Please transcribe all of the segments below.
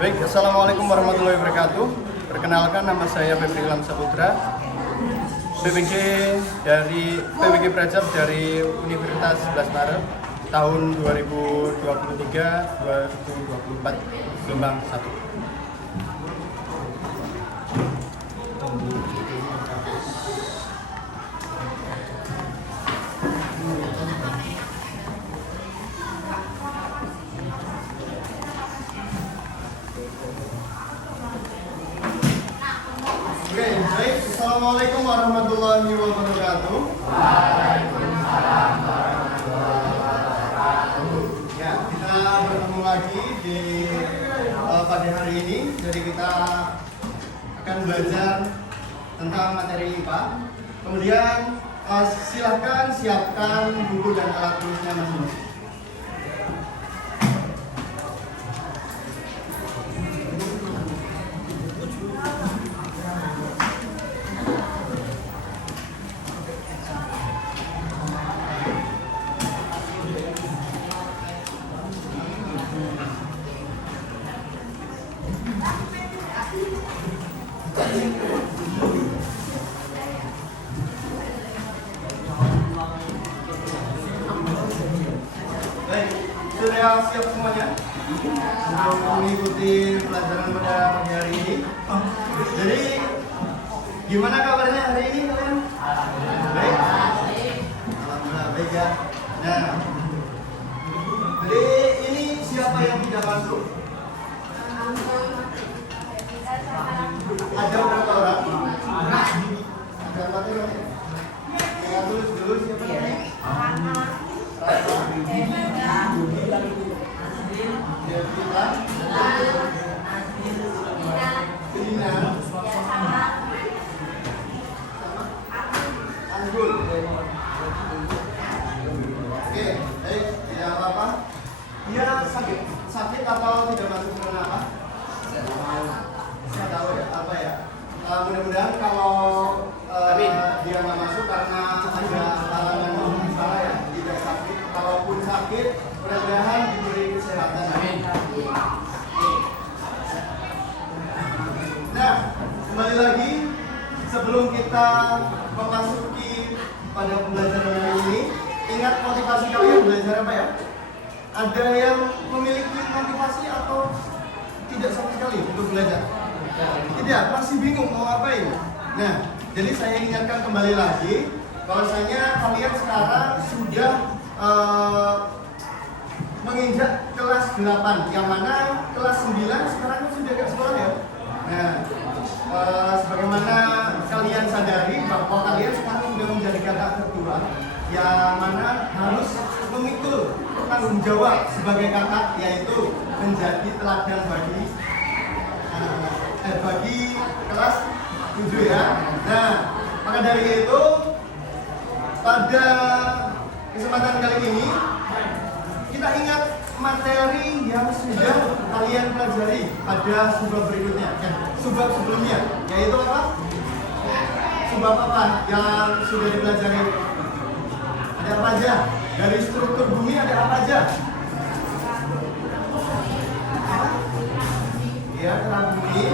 Baik, Assalamualaikum warahmatullahi wabarakatuh. Perkenalkan, nama saya Febri Ilham Saputra, PPG Prajar dari Universitas 11 Maret tahun 2023-2024 gelombang 1. Oke, baik. Assalamualaikum warahmatullahi wabarakatuh. Waalaikumsalam warahmatullahi wabarakatuh. Ya, kita bertemu lagi di pada hari ini. Jadi kita akan belajar tentang materi IPA. Kemudian silahkan siapkan buku dan alat tulisnya masing-masing. Baik, sudah siap semuanya untuk mengikuti pelajaran pada pagi hari ini. Jadi, gimana kabarnya hari ini kalian? Baik? Alhamdulillah baik ya. Nah, jadi ini siapa yang tidak masuk? Ada berapa orang? Ada 4 orang. Kita tulis dulu siapa namanya? Anggul. Oke, baik, tidak apa-apa. Dia sakit atau tidak masuk karena apa? Saya tahu ya, apa ya? Mudah-mudahan kalau dia nggak masuk karena ada halangan masalah ya, tidak sakit. Kalaupun sakit, mudah-mudahan diberi kesehatan. Amin. Nah, kembali lagi sebelum kita memasuki pada pembelajaran hari ini, ingat motivasi kalian belajar apa ya? Ada yang memiliki motivasi atau tidak sama sekali untuk belajar? Tidak, masih bingung mau ngapain. Nah, jadi saya ingatkan kembali lagi bahwasanya kalian sekarang sudah menginjak kelas 8, yang mana kelas 9 sekarang sudah ke sekolah ya. Nah, sebagaimana kalian sadari bahwa kalian sekarang sudah menjadi kakak tertua, yang mana harus memikul tanggung jawab sebagai kakak, yaitu menjadi teladan bagi kelas 7 ya. Nah, maka dari itu pada kesempatan kali ini kita ingat materi yang sudah kalian pelajari pada subbab berikutnya, subbab sebelumnya, yaitu apa? Subbab apa yang sudah dipelajari? Ada apa aja? Dari struktur bumi ada apa aja? Ya, terang bumi,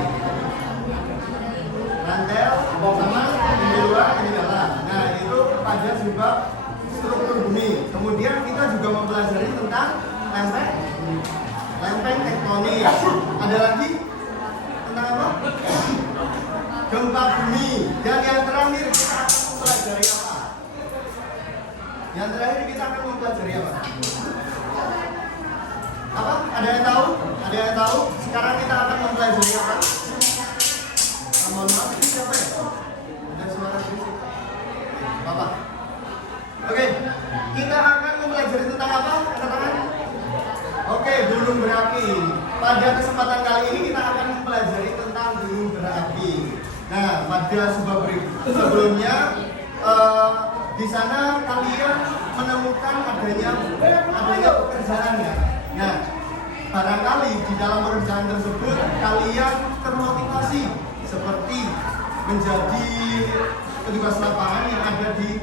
rantel, sama ini luar, ini dalam. Nah, itu pada subbab struktur bumi. Kemudian kita juga mempelajari tentang lempeng tektonik. Ada lagi tentang apa? Gempa bumi. Dan yang terakhir kita akan mempelajari apa? Yang terakhir kita akan mempelajari apa? Apa? Ada yang tahu? Ada yang tahu? Sekarang kita akan mempelajari apa? Mohon maaf, ini siapa ya? Ada suara berisik. Bapak. Oke, kita akan mempelajari tentang apa? Katakan. Oke, gunung berapi. Pada kesempatan kali ini kita akan mempelajari tentang gunung berapi. Nah, pada subbab sebelumnya di sana kalian menemukan adanya pekerjaan ya. Nah, barangkali di dalam pekerjaan tersebut kalian termotivasi seperti menjadi petugas lapangan yang ada di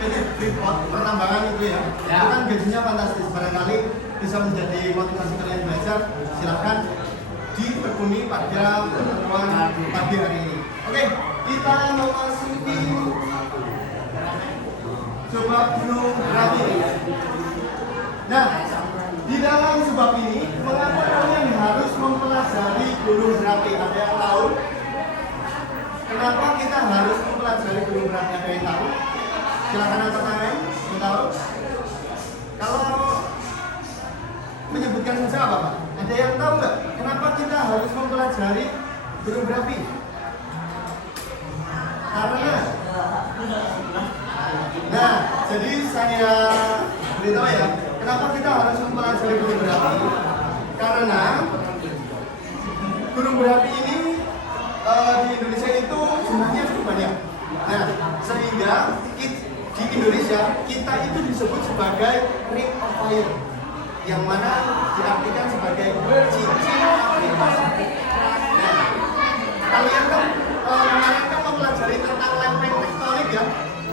PT Freeport pertambangan itu ya. Itu kan gajinya fantastis. Barangkali bisa menjadi motivasi kalian belajar, silahkan ditekuni pada pertemuan pagi hari ini. Oke, kita memasuki sebab gunung berapi. Nah, di dalam sebab ini, mengapa kalian harus mempelajari gunung berapi? Ada yang tahu? Kenapa kita harus mempelajari gunung berapi? Ada yang tahu? Silakan angkat tangan. Yang tahu? Kalau menyebutkan saja apa, Pak? Ada yang tahu nggak? Kenapa kita harus mempelajari gunung berapi? Karena, nah, jadi saya beritahu ya, kenapa kita harus mempelajari gunung berapi? Karena gunung berapi ini di Indonesia itu jumlahnya cukup banyak. Nah, sehingga di Indonesia kita itu disebut sebagai Ring of Fire, yang mana diartikan sebagai cincin api. Nah, kalian kan kemarin kan mempelajari tentang lempeng tektonik ya.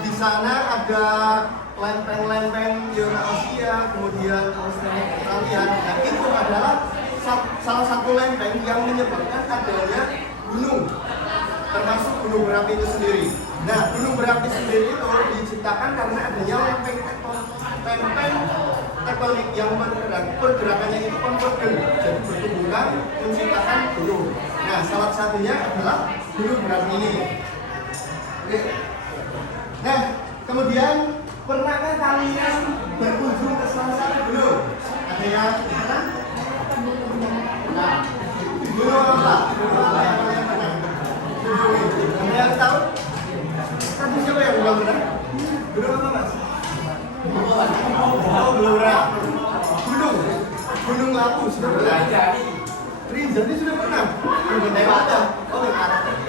Di sana ada lempeng-lempeng Eurasia, kemudian Australia. Nah, itu adalah salah satu lempeng yang menyebabkan adanya gunung, termasuk gunung berapi itu sendiri. Nah, gunung berapi sendiri itu diciptakan karena adanya lempeng tektonik yang pergerakannya itu konvergen, jadi bertumbuhan menciptakan gunung. Nah, salah satunya adalah gunung berapi ini. Oke. Nah, kemudian pernahkah kalian berkunjung ke salah satu gunung? Ada yang pernah? Nah, gunung apa? Gunung apa yang kalian pernah kunjungi? Ada yang tahu? Tadi siapa yang belum pernah? Gunung apa, Mas? Oh, belum pernah. Gunung Lawu sudah pernah. Rinjani sudah pernah. Gunung Dewata. Oh,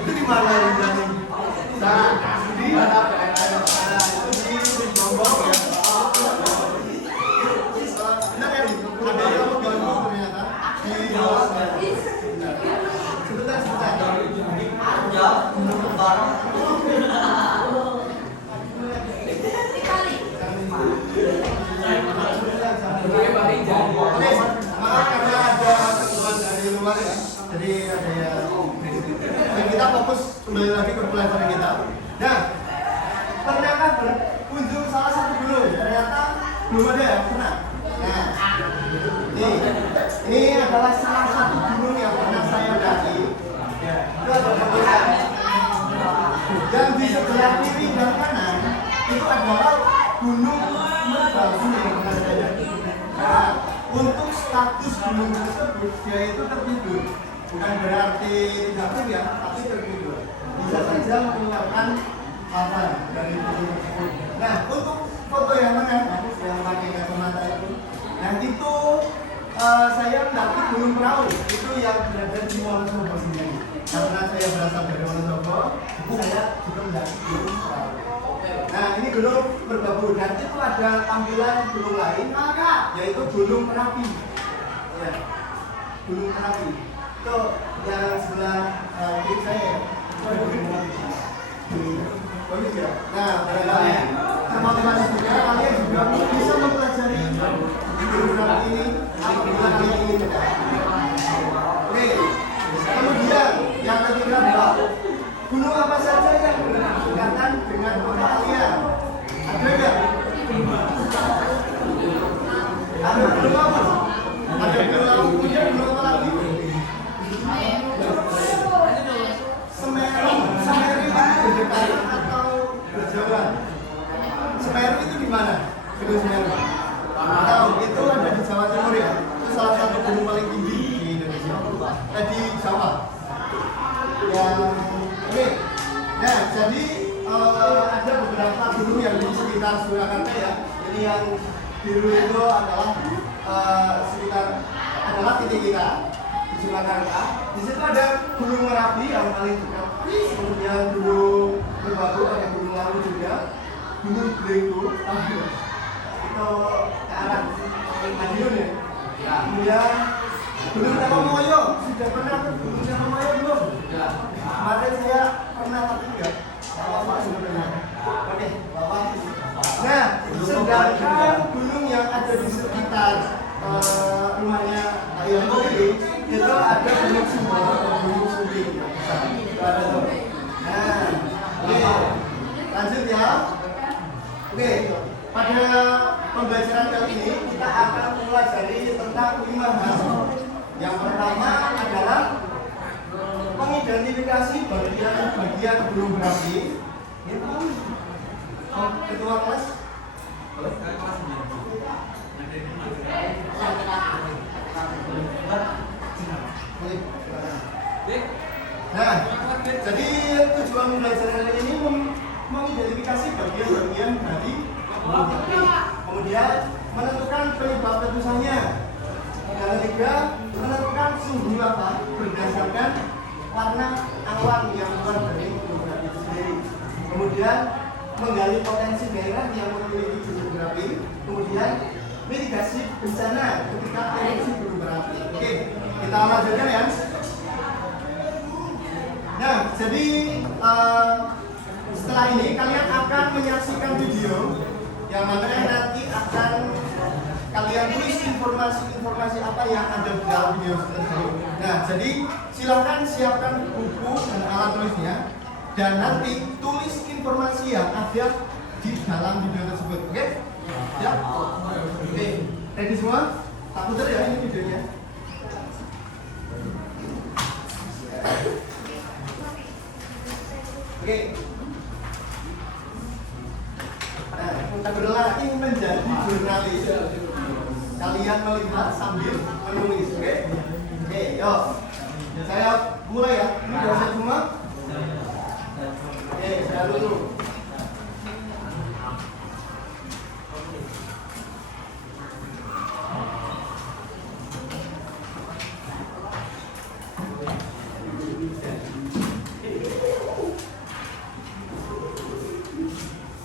itu di mana Rinjani? Nah, di Lombok ya. Benar ya? Ada yang mau ganggu ternyata di sebentar. Oke, maaf karena ada kebutuhan dari luar ya. Jadi ada yang dan kita fokus kembali lagi ke pelajaran kita. Nah, pernahkah berkunjung salah satu gunung? Ternyata belum ada ya, pernah. Nah, ini adalah salah satu gunung yang pernah saya daki. Ya, itu adalah dan di sebelah kiri dan kanan itu adalah gunung Merbabu yang pernah saya daki. Nah, untuk status gunung tersebut dia itu tertidur, bukan berarti tidak aktif ya, tapi tertidur. Bisa saja mengeluarkan lava dari gunung tersebut. Nah, untuk foto yang mana? Yang pakai kacamata itu. Nah, itu saya mendaki Gunung Perahu, itu yang berada di Wonosobo sendiri. Karena saya berasal dari Wonosobo, saya juga mendaki Gunung Perahu. Nah, ini Gunung Merbabu dan itu ada tampilan gunung lain, yaitu Gunung Merapi. Ya, Gunung Merapi. Itu yang sebelah kiri saya. Bagus ya. Nah, barangkali teman-teman juga kalian juga bisa mempelajari gunung Merapi ini apabila kalian ingin mendaki. Oke. Kemudian yang ketiga adalah gunung apa saja yang berdekatan dengan kota kalian? Ada nggak? Ada gunung apa? Ada gunung punya gunung apa lagi? Semeru. Semeru itu berdekatan atau berjauhan? Semeru itu di mana? Gunung Semeru. Tahu? Itu ada di Jawa Timur ya. Itu salah satu gunung paling tinggi di Indonesia. Di Jawa. Yang oke. Nah, jadi ada beberapa gunung yang di sekitar Surakarta ya. Jadi yang biru itu adalah adalah titik kita di Surakarta. Di situ ada Gunung Merapi yang paling dekat. Kemudian Gunung Merbabu, ada Gunung Lawu juga. Gunung Brenggo, itu ke arah Madiun ya. Kemudian Gunung Telomoyo, sudah pernah ke Gunung Telomoyo belum? Kemarin saya pernah tapi enggak. Bapak sudah pernah. Oke, Bapak. Nah, sedangkan gunung yang ada di sekitar rumahnya Ayah Bobi itu ada bentuk simbol bentuk subi. Itu ada tuh. Nah, oke, lanjut ya. Oke, pada pembelajaran kali ini kita akan mempelajari tentang 5 hal. Yang pertama adalah mengidentifikasi bagian gunung berapi. Ketua kelas. Nah, jadi tujuan pembelajaran ini mengidentifikasi bagian-bagian dari gunung berapi. Kemudian menentukan penyebab letusannya. Yang ketiga, menentukan suhu lava berdasarkan warna awan yang keluar dari gunung berapi itu sendiri. Kemudian menggali potensi daerah yang memiliki gunung berapi. Kemudian mitigasi bencana ketika erupsi gunung berapi. Oke, kita lanjutkan ya. Nah, jadi setelah ini kalian akan menyaksikan video yang mana nanti akan kalian tulis informasi apa yang ada di dalam video tersebut. Nah, jadi silakan siapkan buku dan alat tulisnya dan nanti tulis informasi yang ada di dalam video tersebut. Oke? Ya? Oke, ready semua? Tak putar ya ini videonya. Oke. Nah, berlatih menjadi jurnalis. Kalian melihat sambil menulis, oke? Oke, yuk. Saya mulai ya. Ini sudah siap semua? Oke, saya dulu.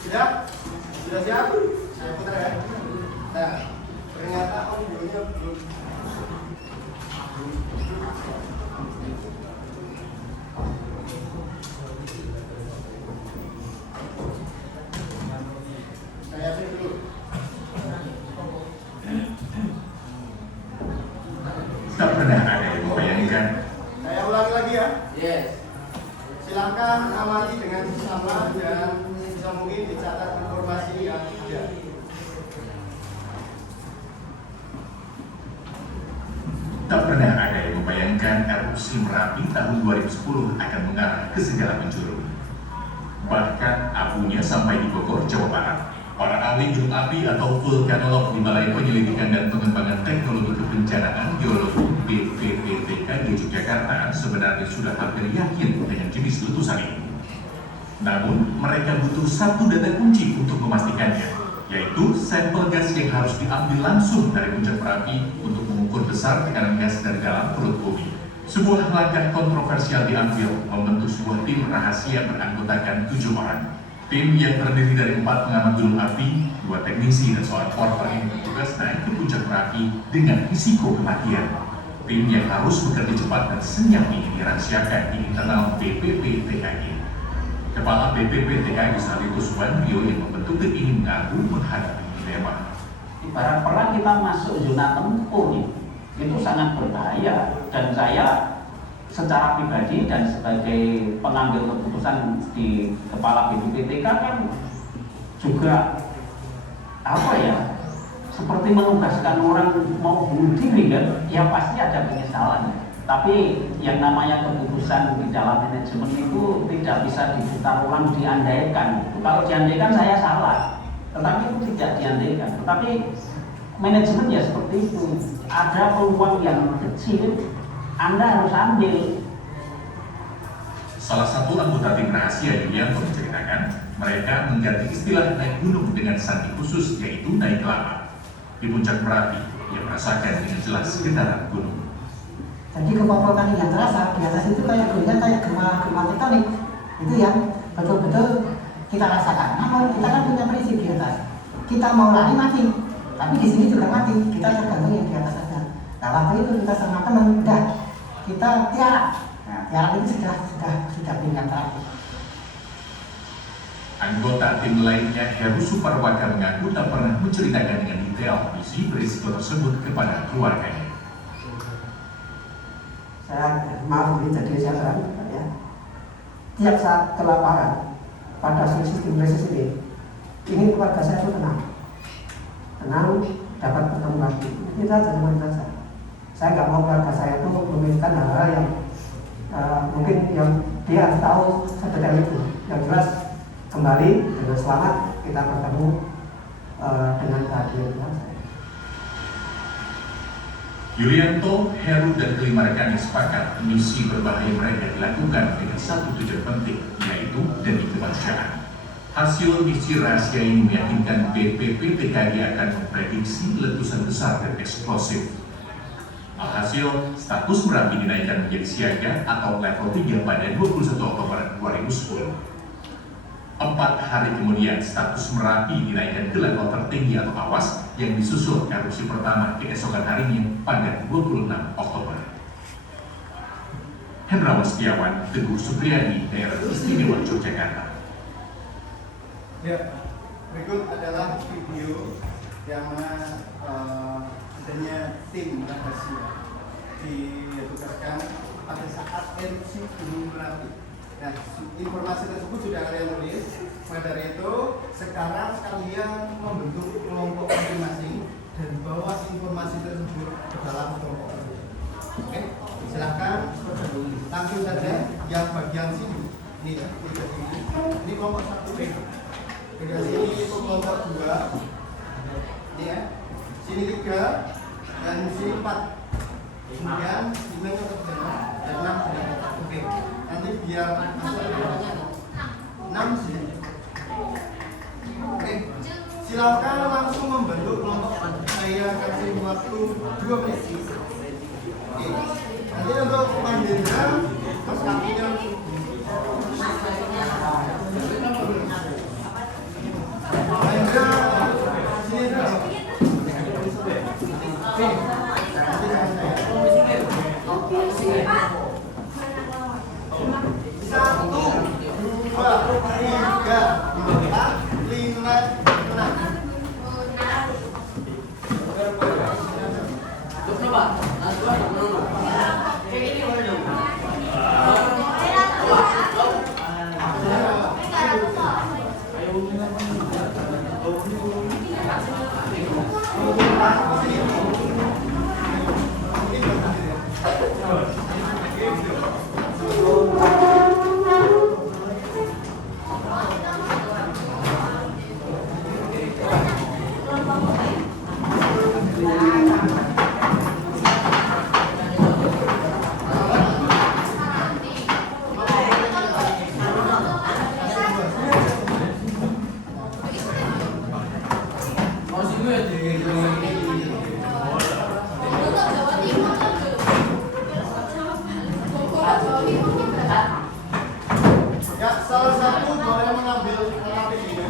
Siap? Sudah siap? Saya putar ya. Nah, ternyata audionya belum. Saya cek dulu. Tak pernah ada yang membayangkan. Saya ulangi lagi ya. Yes. Silakan amati dengan sama dan bisa mungkin dicatat informasi yang ada. Tak pernah ada yang membayangkan erupsi Merapi tahun 2010 akan mengarah ke segala penjuru. Bahkan abunya sampai di Bogor, Jawa Barat. Para ahli gunung api atau vulkanolog di Balai Penyelidikan dan Pengembangan Teknologi Kebencanaan Geologi BPPTK di Yogyakarta sebenarnya sudah hampir yakin dengan jenis letusan ini. Namun, mereka butuh satu data kunci untuk memastikannya, yaitu sampel gas yang harus diambil langsung dari puncak Merapi untuk mengukur besar tekanan gas dari dalam perut bumi. Sebuah langkah kontroversial diambil membentuk sebuah tim rahasia beranggotakan 7 orang. Tim yang terdiri dari 4 pengamat gunung api, 2 teknisi dan seorang porter ini bertugas naik ke puncak Merapi dengan risiko kematian. Tim yang harus bekerja cepat dan senyap ini dirahasiakan di internal BPPTKI. Kepala BPPTKI Salito Subandrio yang membentuk tim ini mengaku menghadapi dilema. Ibarat perang kita masuk zona tempur nih, itu sangat berbahaya, dan saya secara pribadi dan sebagai pengambil keputusan di kepala BPPTK kan juga apa ya, seperti menugaskan orang mau bunuh diri kan, ya pasti ada penyesalan. Tapi yang namanya keputusan di dalam manajemen itu tidak bisa diputar ulang, diandaikan. Kalau diandaikan saya salah, tetapi itu tidak diandaikan. Tetapi manajemen ya seperti itu, ada peluang yang kecil, Anda harus ambil. Salah satu anggota tim rahasia Yulianto menceritakan, mereka mengganti istilah naik gunung dengan sandi khusus, yaitu naik kelapa. Di puncak Merapi, ia merasakan dengan jelas getaran gunung. Jadi kepopokan yang terasa di atas itu kayak goyang, kayak gempa tektonik. Itu yang betul-betul kita rasakan. Namun kita kan punya prinsip di atas. Kita mau lari mati, tapi di sini juga mati. Kita tergantung yang di atas saja. Nah, waktu itu kita sama teman, udah kita tiara. Nah, tiara itu sudah pindah terakhir. Anggota tim lainnya, Heru Suparwaka, mengaku tak pernah menceritakan dengan detail isi berisiko tersebut kepada keluarganya. Saya maaf jadi saya terang ya. Tiap saat kelaparan pada sistem krisis ini, ingin keluarga saya itu tenang, dapat bertemu lagi. Itu saja teman saja. Saya nggak mau keluarga saya itu memikirkan hal-hal yang mungkin yang dia harus tahu sedetail itu. Yang jelas kembali dengan selamat kita bertemu dengan bahagia. Yulianto, Heru, dan kelima rekannya sepakat misi berbahaya mereka dilakukan dengan satu tujuan penting, yaitu demi kemanusiaan. Hasil misi rahasia ini meyakinkan BPPTKI akan memprediksi letusan besar dan eksplosif. Alhasil, status Merapi dinaikkan menjadi siaga atau level 3 pada 21 Oktober 2010. 4 hari kemudian, status Merapi dinaikkan ke level tertinggi atau awas yang disusul erupsi pertama keesokan harinya pada 26 Oktober. Hendrawan Setiawan, Teguh Supriyadi, Daerah Istimewa Yogyakarta. Ya, berikut adalah video yang mana adanya tim rahasia ditugaskan pada saat erupsi Gunung Merapi. Nah, informasi tersebut sudah kalian tulis. Maka dari itu, sekarang kalian membentuk kelompok masing-masing dan bawa informasi tersebut ke dalam kelompok tersebut. Oke, silakan langsung saja yang bagian sini. Ini kelompok 1B. Bagian sini itu kelompok 2. Ini ya. Sini 3 dan sini 4. Kemudian ini dan 6 sudah. Oke. Nanti biar masuk 6 sini. Oke. Silakan langsung membentuk kelompok. Saya kasih waktu 2 menit. Oke. Nanti untuk manggilnya pas kakinya sini dulu. Ya, salah satu boleh mengambil ini.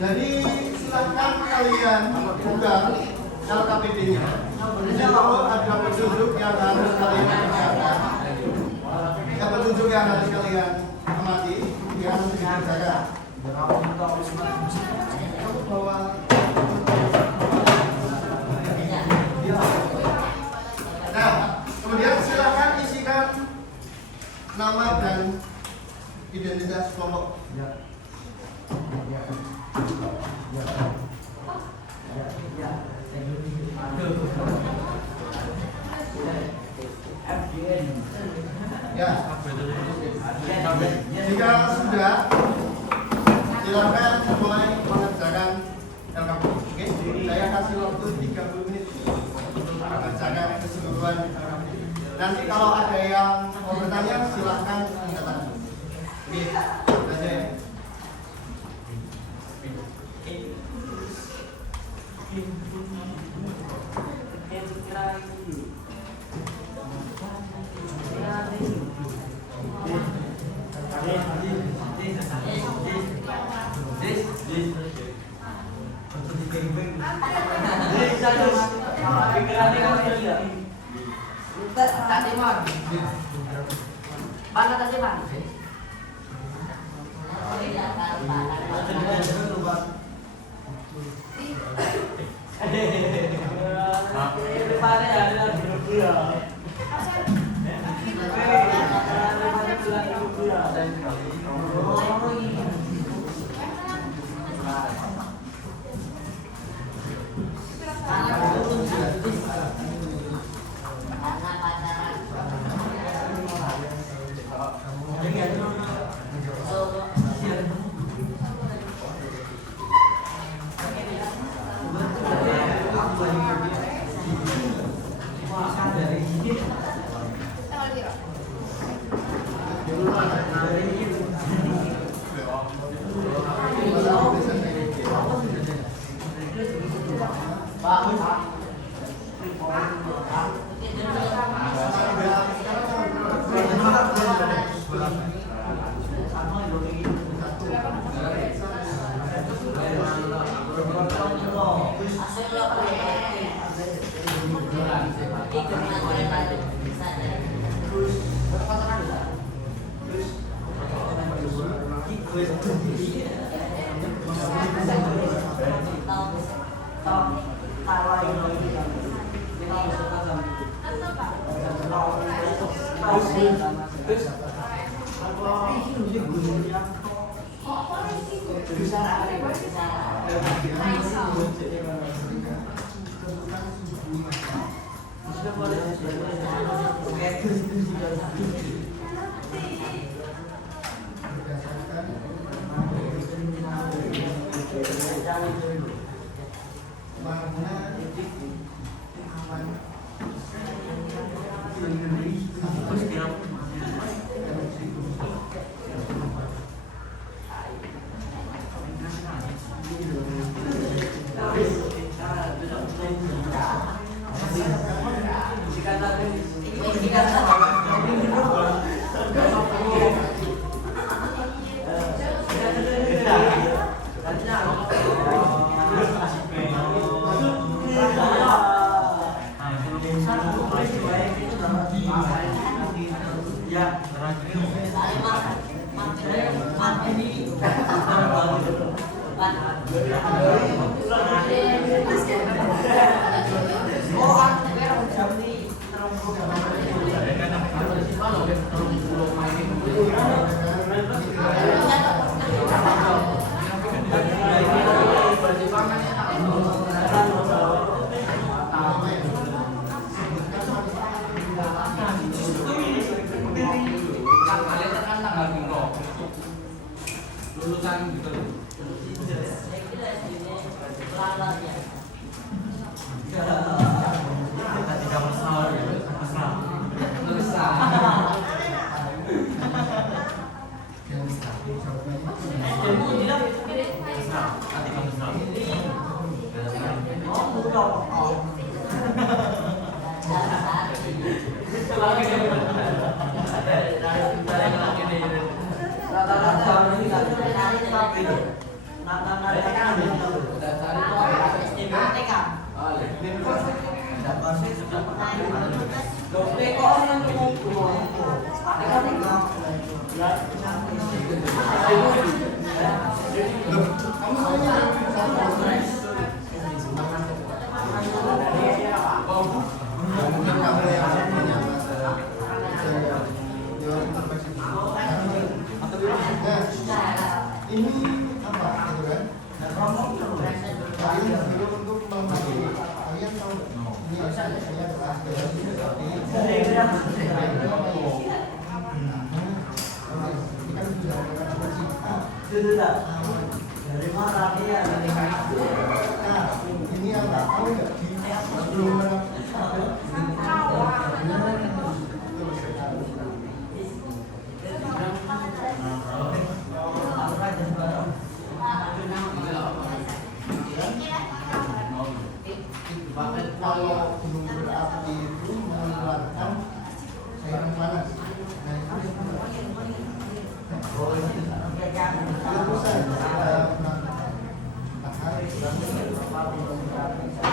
Jadi silakan kalian buka LKPD-nya. Di situ ada petunjuk yang harus kalian kerjakan. Ada petunjuk yang harus kalian amati, yang harus dikerjakan. Bahwa nah, kemudian silakan isikan nama dan identitas kelompok. Ya, jika sudah, silakan mulai mengerjakan LKP. Oke, saya kasih waktu 30 menit untuk mengerjakan keseluruhan LKP. Nanti kalau ada yang mau bertanya, silakan angkat tangan. Oke, saja ya. Tadi Mon. Mana tadi Bang?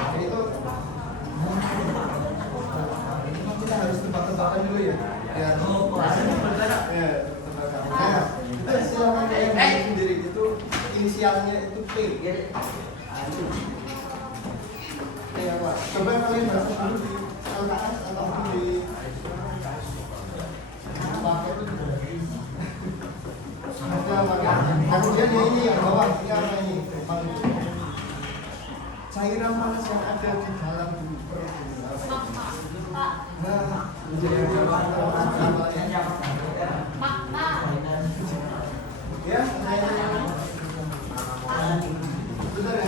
Jadi itu tebak-tebakan dulu ya. Ya. Ya, tebak-tebakan. Nah, kita silakan kayak ngomong sendiri itu inisialnya itu P. Ya, Pak. Coba kalian baca dulu di LKS atau di pakai itu. Kemudian ini yang bawah, ini apa ini? Cairan panas yang ada di dalam perut ini. Nah, ya, benar ya.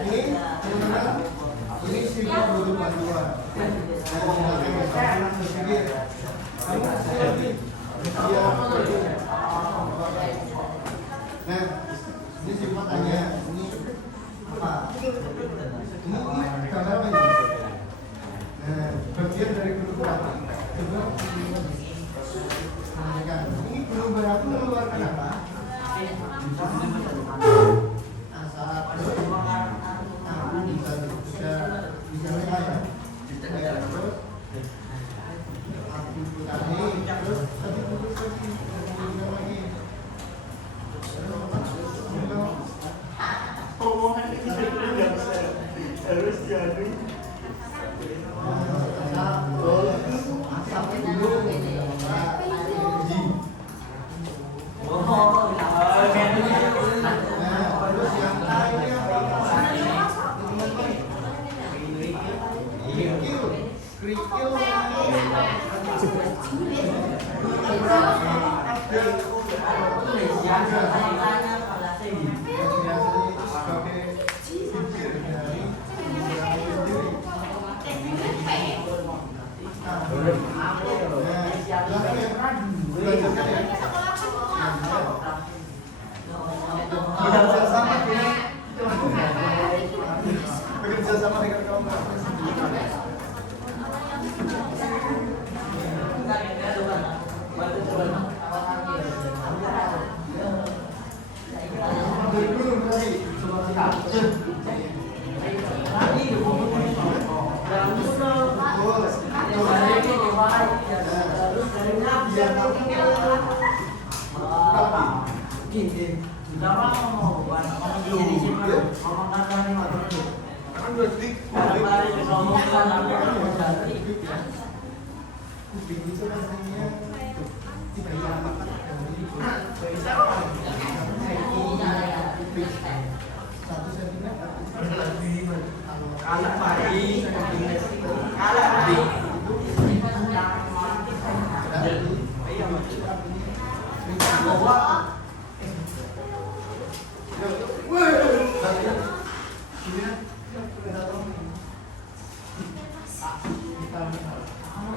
Ini teman-teman, ini sifat butuh bantuan. Nah, ini sifat tanya, ini apa? Ini gambar apa ini? Nah, bagian dari gunung berapi. Coba ini gunung berapi mengeluarkan apa? Harus jadi. Bekerja sama dengan kaum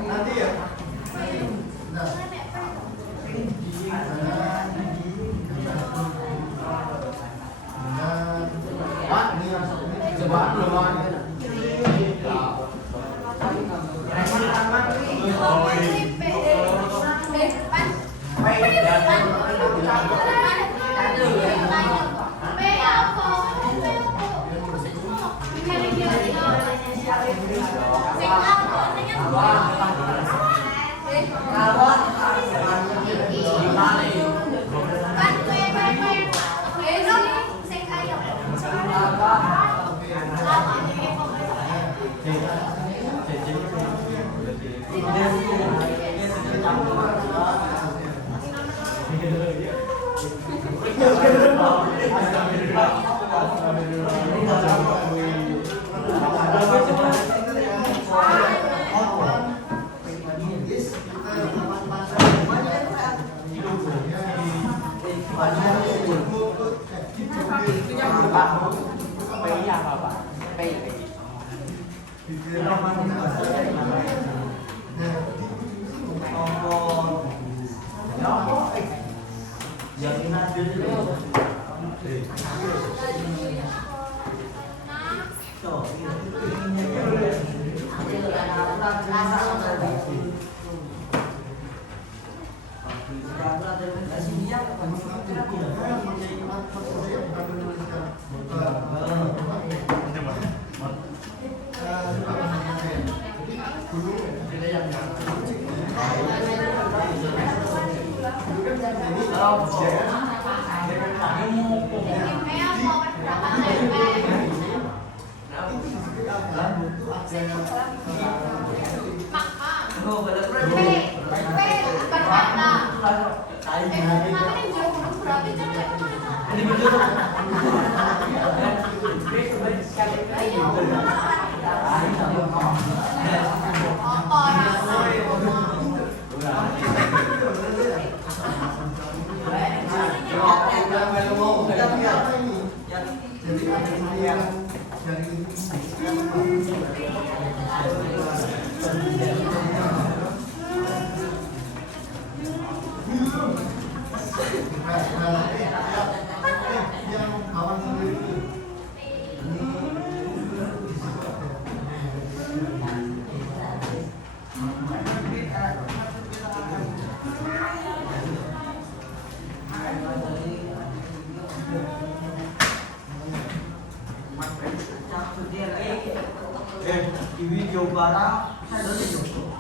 nanti ya. Terima kasih. Di video barang saya udah jauh.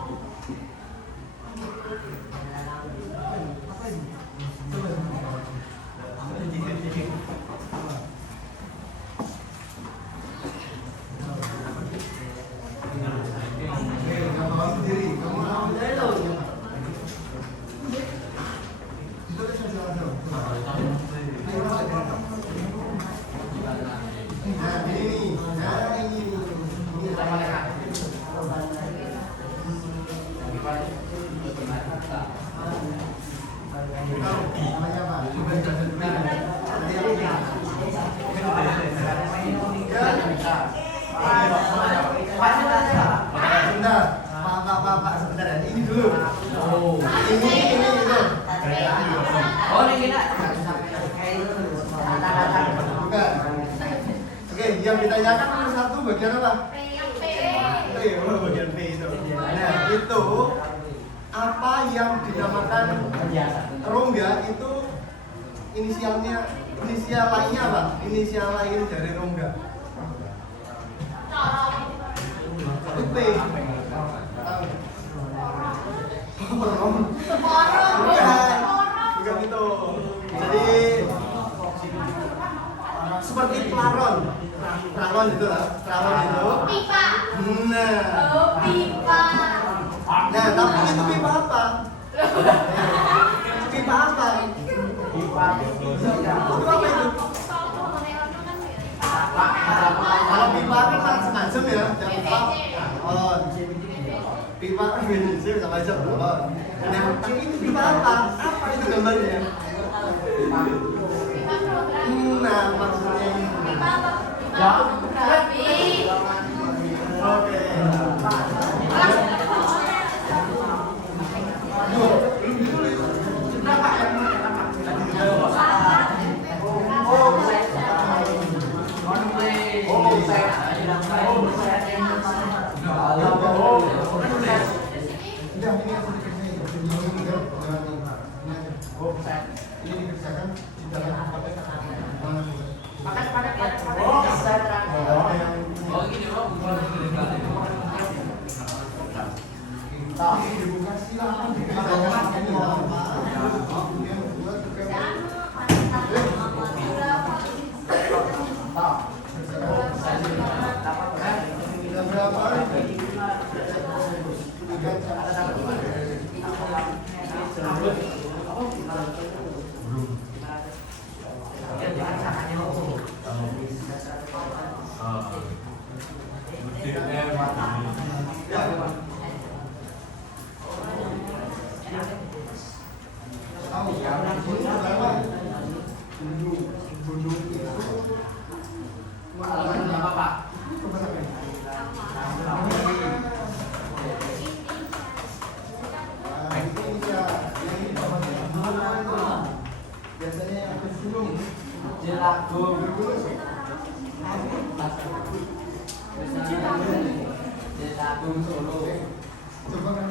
Pak, sebentar ya. Ini dulu. Oh. Ini itu. Oh, ini kita. Bukan. Oke, yang ditanyakan nomor 1 bagian apa? Bagian P itu. Nah, itu apa yang dinamakan rongga itu inisial lainnya apa? Inisial lain dari rongga. Itu P. Bukan itu. Jadi seperti plaron itu lah. Plaron itu. Pipa. Nah. Oh, pipa. Nah, tapi itu pipa apa? Pipa apa? Pipa itu apa itu? Kalau pipa kan macam-macam ya. Jangan lupa. Oh, pipa BNC macam-macam. Oh. Nah, ini pipa apa? Apa itu gambarnya? Nah, maksudnya ini. Pipa apa? Pipa fotografi. Oke. Belum ditulis. Kenapa? Ini dikerjakan di dalam dibuka silakan biasanya yang bersulung jelagung jelagung solo coba kan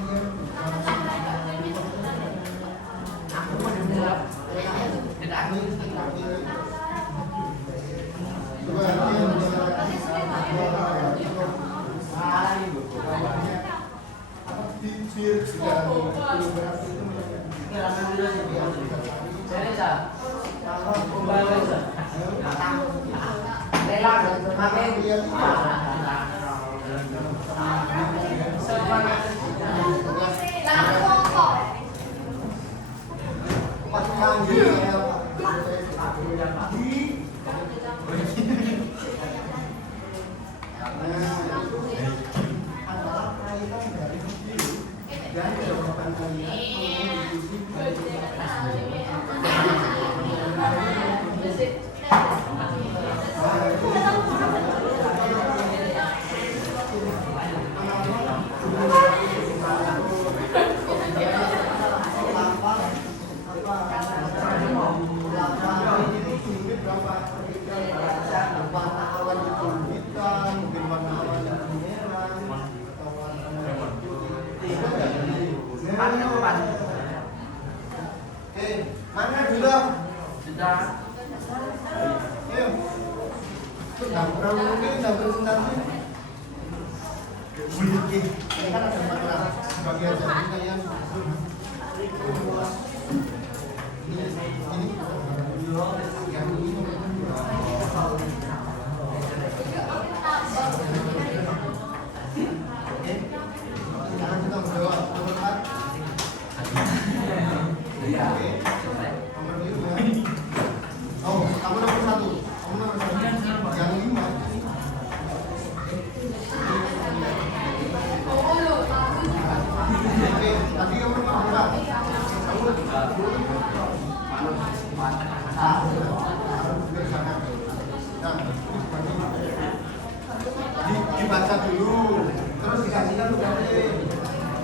Dibaca dulu, terus dikasihkan tugasnya.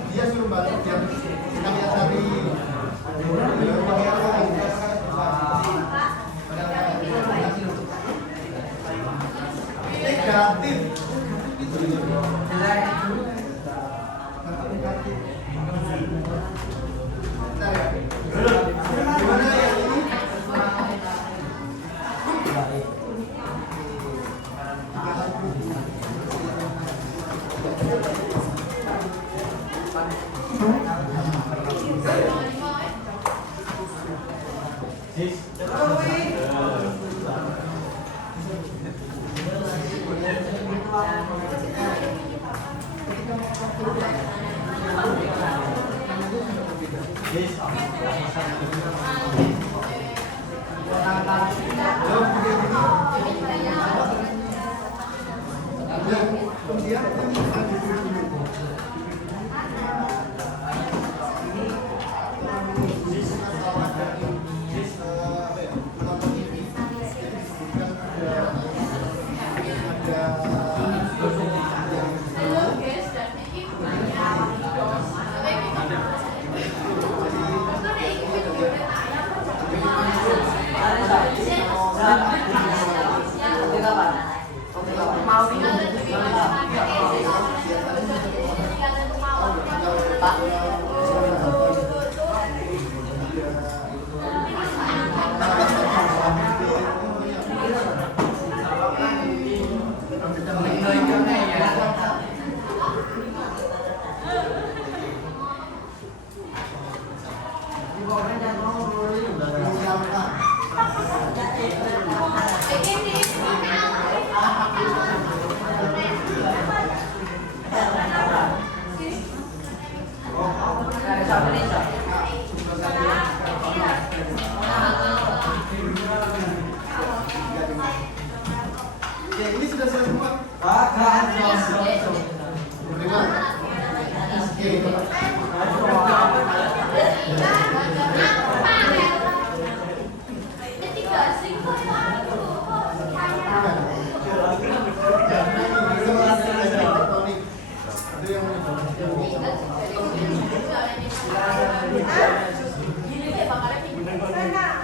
Dia suruh baca, dia sekalian cari. Negatif. Gimana yang ini? Ini sudah selesai semua. Terima.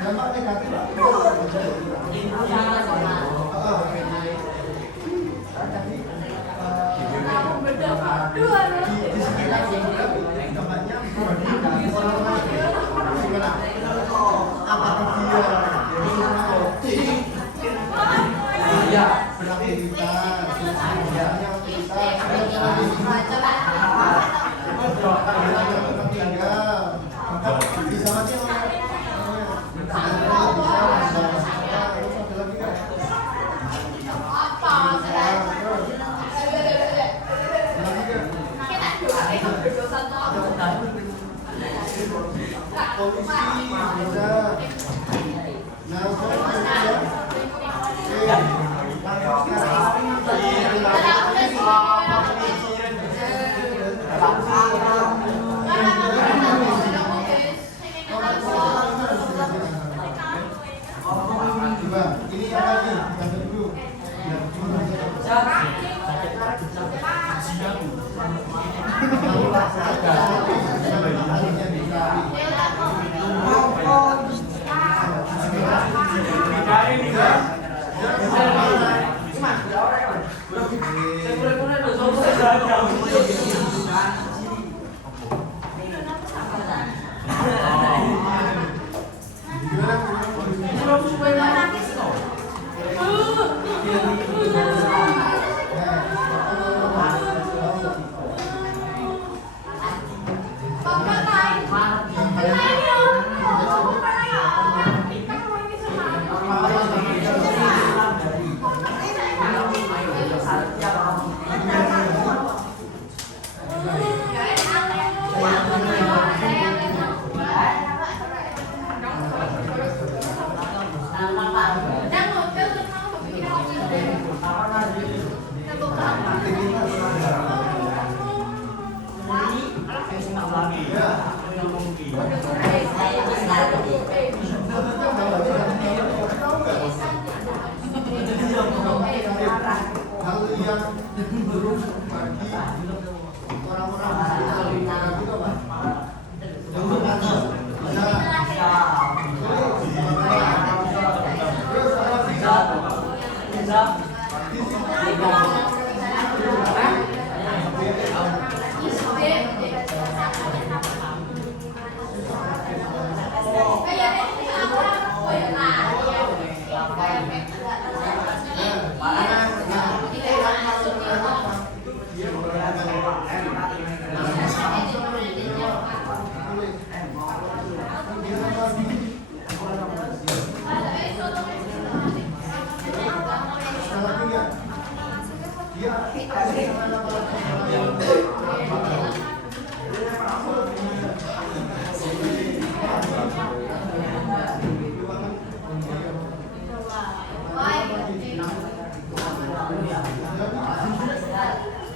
Dampak negatif. Di sekitar dampaknya Ini yang lagi, yang dulu. Hal yang buruk bagi orang-orang di sekitar kita, Pak.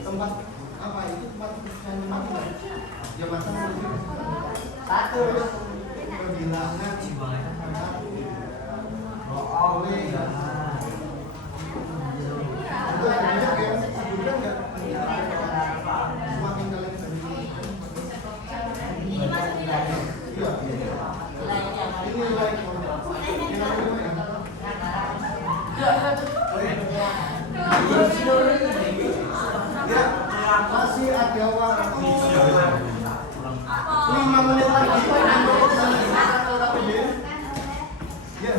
Tempat apa itu tempat jabatan satu kebilangan masih ada waktu 5 menit lagi ya,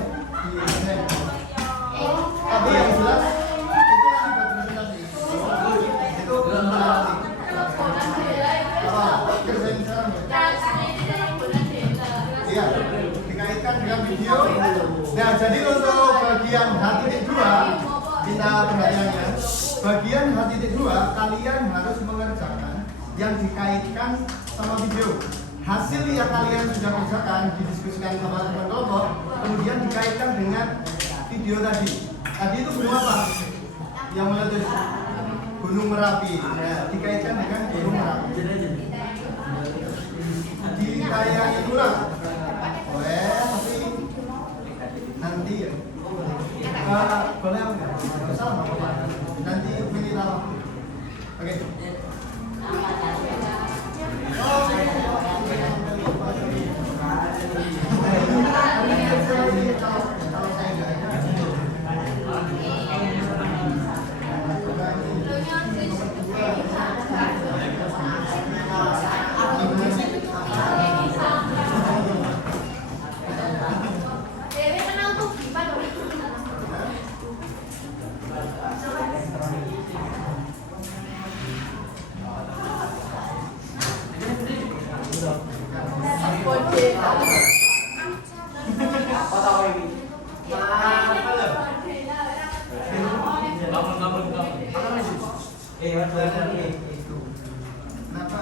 tapi yang jelas itu nanti kerjain sekarang ya, dikaitkan dengan video. Nah, jadi untuk bagian H.2 kita pertanyaannya, bagian H.2 kalian harus mengerjakan yang dikaitkan sama video. Hasil yang kalian sudah kerjakan didiskusikan sama teman kelompok, kemudian dikaitkan dengan video tadi. Tadi itu gunung apa? Yang meletus Gunung Merapi. Nah, dikaitkan dengan Gunung Merapi. Ditayangin ulang. Boleh, tapi nanti ya. Boleh apa enggak? Salah apa? Nanti minta waktu. Oke. Kenapa?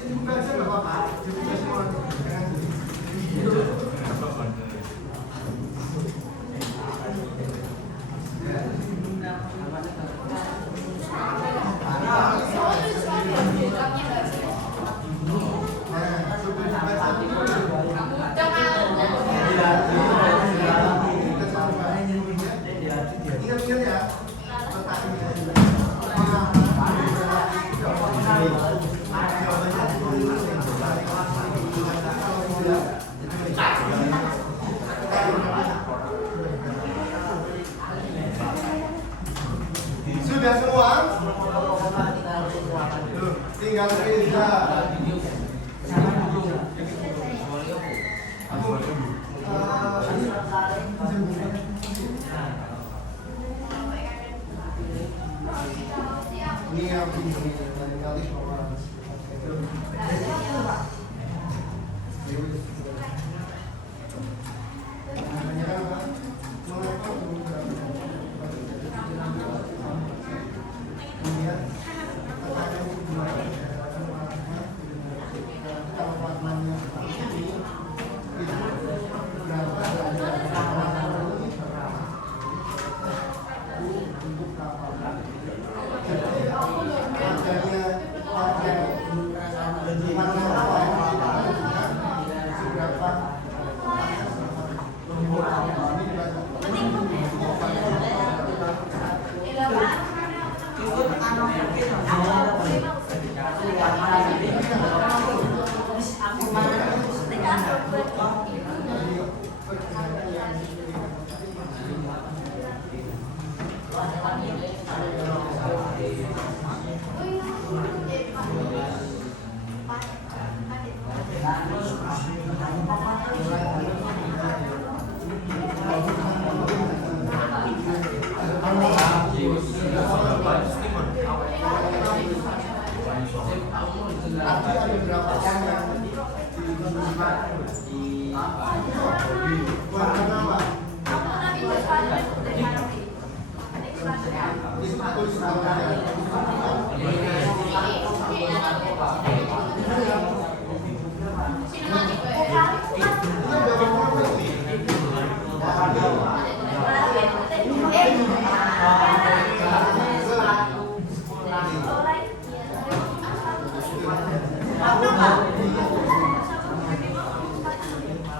Ya dibuka aja nggak apa-apa. Dibuka semua. Jangan. sudah semua? Tuh, tinggal Reza. Ini yang kali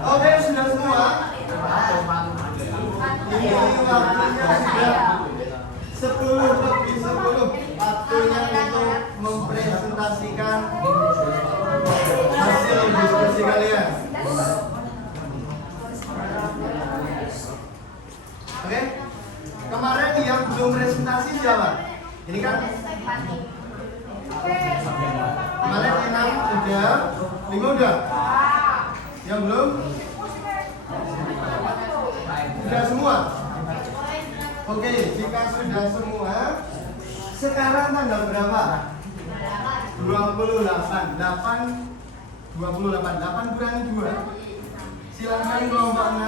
Oke, sudah semua. Ini waktunya sudah 10:10. Waktunya untuk mempresentasikan hasil diskusi kalian. Oke, kemarin yang belum presentasi siapa? Ini kan kemarin 6 sudah, 5 udah. Yang belum? Sudah semua? Oke, jika sudah semua, sekarang tanggal berapa? 28. 8 kurangi 2. Silakan kelompok 6.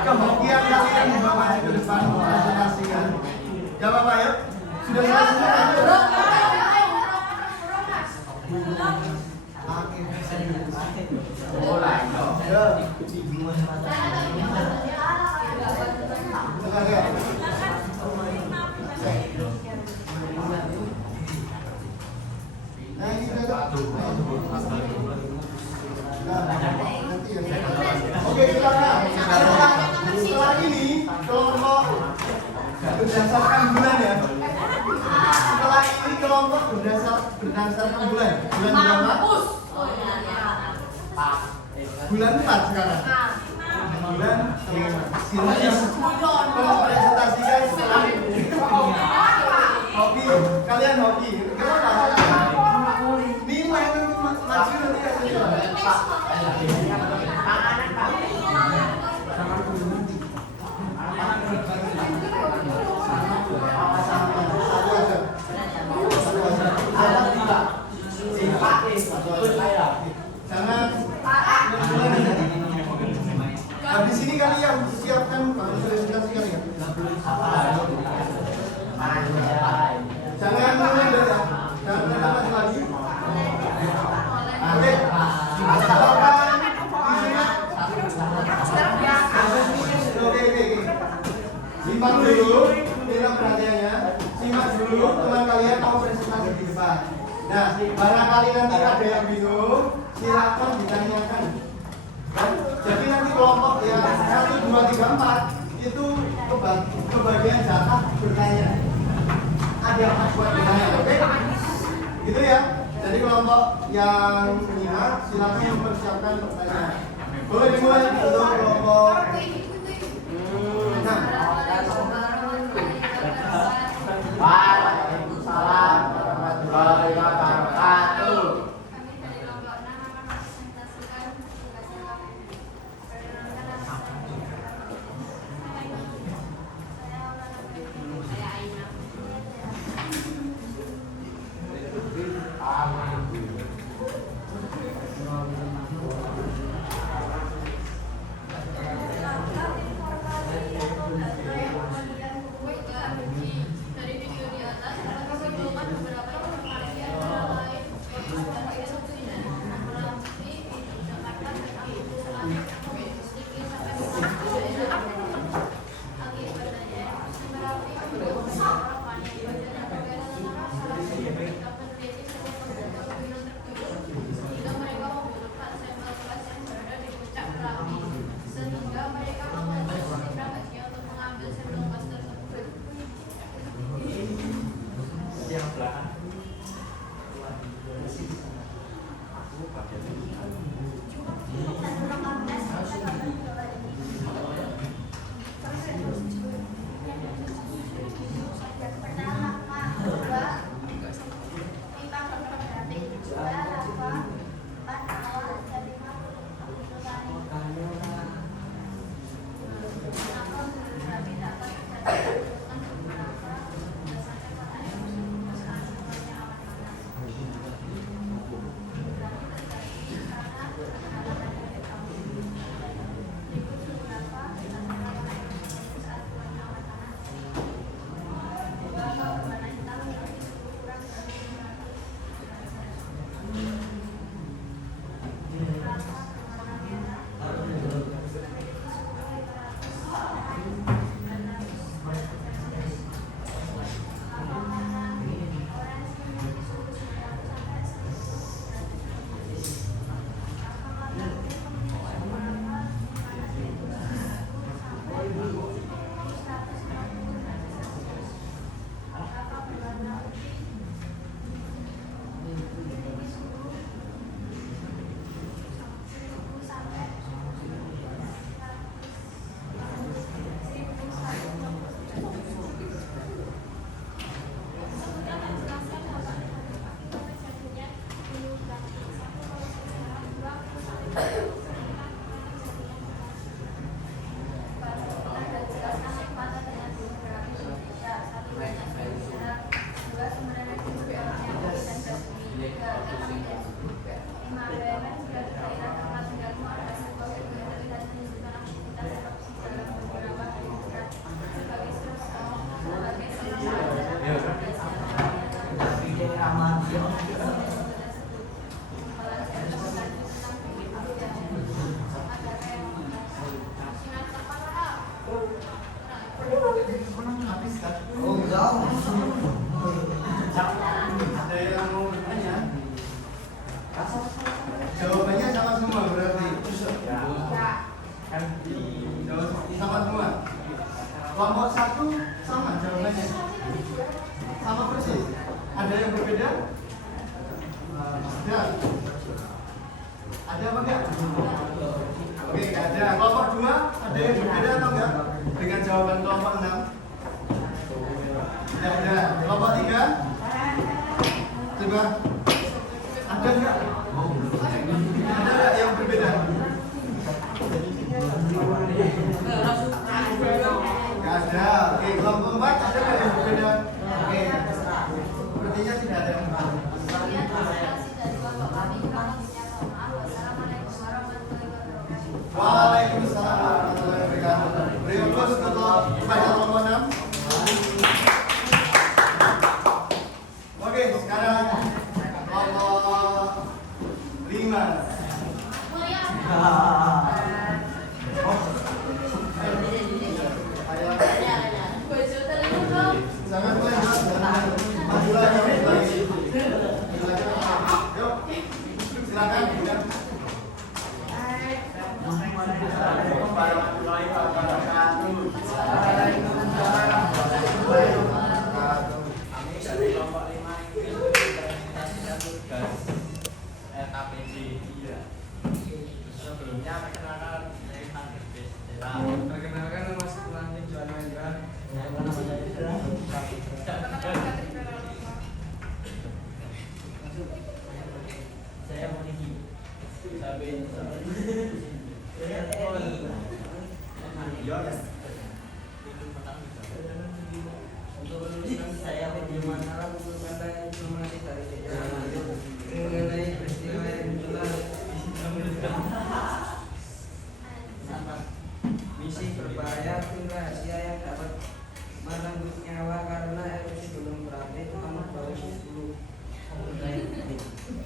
Kehokian kalian membawa ke depan presentasikan. Jawab ayo. Sudah selesai. Oke, silakan. Setelah ini kelompok berdasarkan bulan ya. Setelah ini kelompok berdasarkan bulan. Bulan berapa? Bulan 4 sekarang. Bulan silakan presentasikan setelah hobi. Kalian hobi. Kenapa? Nilai nanti maju nanti habis ini kalian siapkan presentasi kalian. Jangan menunda ya. Jangan menunda lagi. Oke. Oke. Simak dulu, tidak perhatiannya. Simak dulu, teman kalian mau presentasi di depan. Nah, barangkali nanti ada yang bingung, silakan ditanyakan. Jadi nanti kelompok yang 1, 2, 3, 4 itu kebagian jatah bertanya. Ada yang buat bertanya, oke? Gitu ya. Jadi kelompok yang menyimak silakan mempersiapkan pertanyaan. Boleh dimulai untuk kelompok 6. Waalaikumsalam warahmatullahi wabarakatuh. Kami dari kelompok 6 akan mempresentasikan tugasnya kami. Perkenalkan nama saya Aulana Febri. Saya Aina. Dari video di atas akan kesimpulkan beberapa informasi antara lain sebagai solusi dan transportasi di Jakarta sedikit sampai daerah akibatnya Merapi menyebabkan panik badan negara salah satu penyebab terjadi sebuah gunung tertimbun sehingga mereka membutuhkan sampel gas yang berada di puncak Merapi sehingga mereka memutuskan berangkatnya untuk mengambil sampel gas tersebut. Ada yang mau bertanya? Jawabannya sama semua berarti. Sama semua. Kelompok 1 sama jawabannya. Sama persis. Ada yang berbeda? Ada. Ada apa enggak? Oke, enggak ada. Kelompok 2 ada yang berbeda atau enggak dengan jawaban kelompok 6? Tidak ada. Kelompok 3? Coba. Ada enggak? Ada enggak yang berbeda? Enggak ada. Oke, kelompok 4 ada enggak yang berbeda? Oke. Sepertinya tidak ada. Sekian presentasi dari kelompok kami. Kami menyatakan maaf. Wassalamualaikum warahmatullahi wabarakatuh. Waalaikumsalam warahmatullahi wabarakatuh. Beri aplaus untuk kepada kelompok 6. Oke, sekarang kelompok 5. Sangat baik. Maju lagi. Yuk, silakan. Assalamualaikum warahmatullahi wabarakatuh. Kami dari kelompok 5 ini presentasikan tugas LKPD 3. Perkenalkan nama saya Johan Wendra. Saya Moniki. Untuk menuliskan saya bagaimana menggunakan informasi dari mengenai peristiwa yang telah misi berbahaya tim rahasia yang dapat merenggut nyawa karena erupsi Gunung Merapi tahun 2010.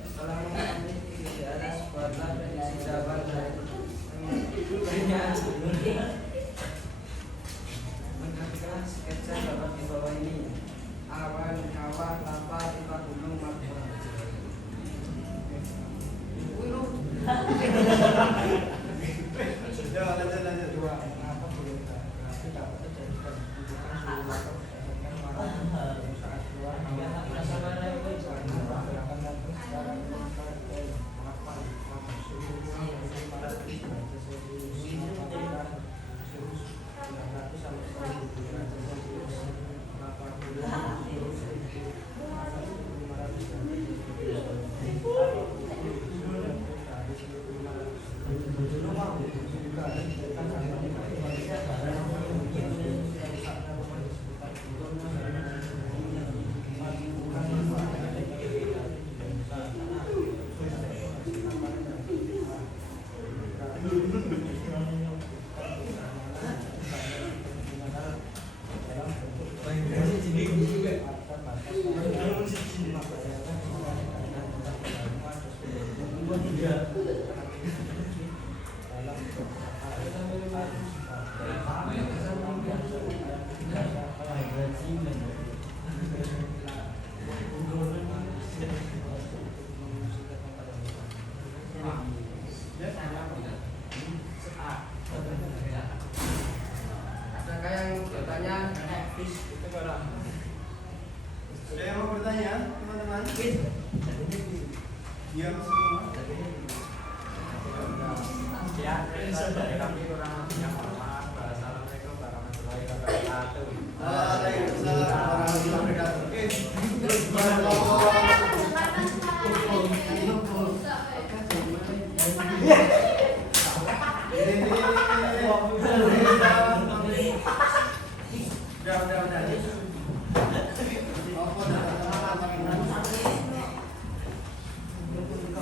Setelah mengambil di atas kota prediksi Jawa dan mengakibatkan sketsa dapat di bawah ini. Awan, kawah, lava, pipa gunung, magma. Lanjut. Dua, mengapa gunung berapi dapat terjadikan pembukaan suhu laut saat keluar gerakan lagi sekarang mengapa suhu Adakah yang bertanya? Ada yang mau bertanya, teman-teman? Diam semua. Ya, dari kami kurang lebihnya mohon maaf. Wassalamualaikum warahmatullahi wabarakatuh. Waalaikumsalam warahmatullahi wabarakatuh. Oke.